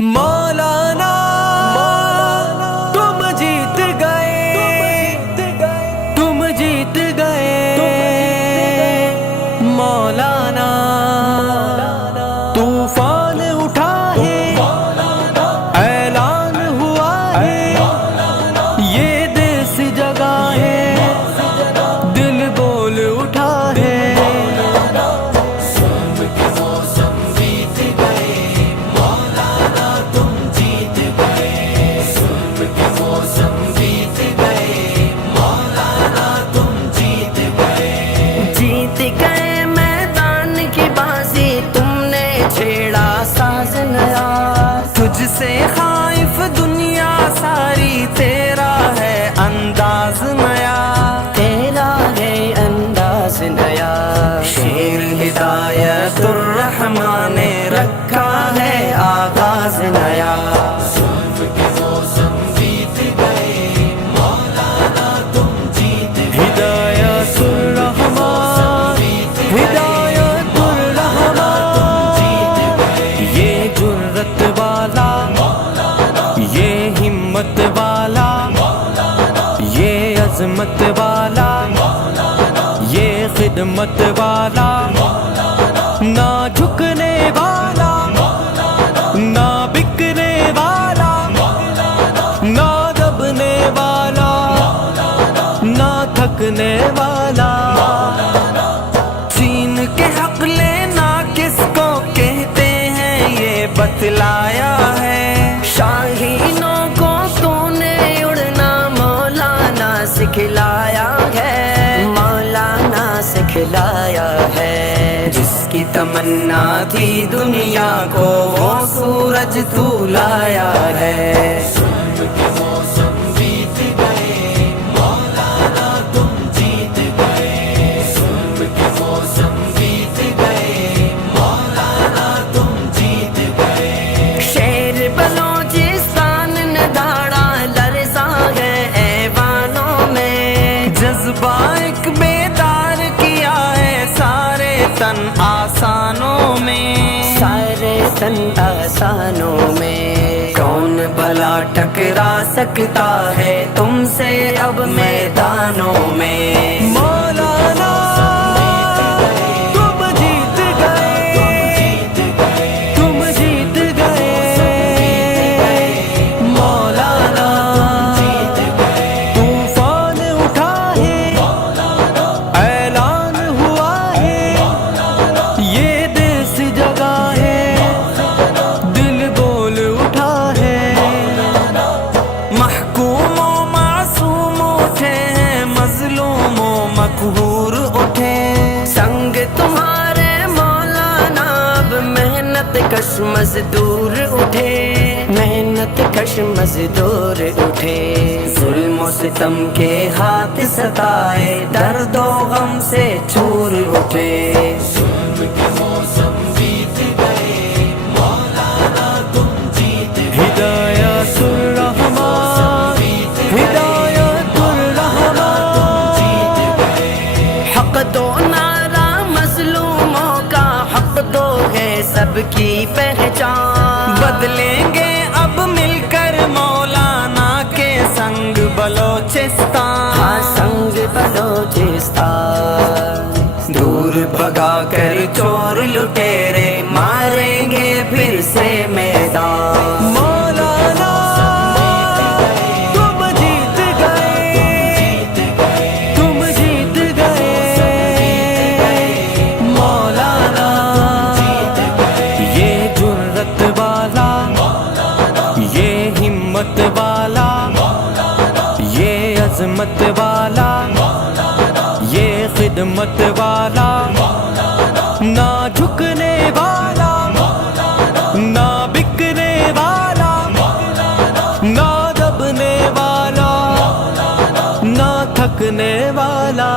مولانا تم جیت گئے، تم جیت گئے مولانا، طوفان اٹھا ہے، اعلان ہوا ہے، یہ دیس جگہ ہے، دل بول اٹھا ہے۔ تجھ سے خائف دنیا ساری، تیرا ہے انداز نیا، تیرا ہے انداز نیا، شیر ہدایت الرحمن نے رکھا ہے آغاز نیا۔ ہدایت الرحمن، ہدایت الرحمن، یہ جرت والا، یہ ہمت والا، یہ عظمت والا، یہ خدمت والا، نہ جھکنے والا، نہ بکنے والا، نہ دبنے والا، نہ تھکنے والا۔ چین کے حق لینا کس کو کہتے ہیں یہ بتلایا ہے، شاہینوں کو تو نے اڑنا مولانا سکھلایا ہے، مولانا سکھلایا ہے۔ جس کی تمنا تھی دنیا کو وہ سورج تو لایا ہے۔ شیر بلوچستان نے دھاڑا لرزا ہے ایوانوں میں، جذبہ ایک بیدار کیا ہے سارے تن آسانوں میں، سارے تن آسانوں میں۔ کون بھلا ٹکرا سکتا ہے تم سے اب میدانوں میں۔ مولانا تم جیت گئے، تم جیت گئے مولانا، طوفان اٹھا ہے، اعلان ہوا ہے، یہ دیس جگہ ہے، دل بول اٹھا ہے۔ محکوم و معصوم اٹھے ہیں، مظلوم و مقہور اٹھے، سنگ تمہارے مولانا اب محنت کش مزدور اٹھے، محنت کش مزدور اٹھے۔ ظلم و ستم کے ہاتھ ستائے، درد و غم سے چور اٹھے۔ ہدایت الرحمن، ہدایت الرحمن، حق دو نعرہ مظلوموں کا، حق دو ہے سب کی پہچان، بدلیں گے اب مل کر مولانا کے سنگ بلوچستان، ہاں سنگ بلوچستان۔ دور بھگا کر چور لٹیرے ماریں گے پھر سے میدان۔ مولانا تم جیت گئے، تم جیت گئے مولانا، یہ جرت والا، یہ ہمت والا، یہ عظمت والا، یہ خدمت والا، نہ جھکنے والا، نہ بکنے والا، نہ دبنے والا، نہ تھکنے والا۔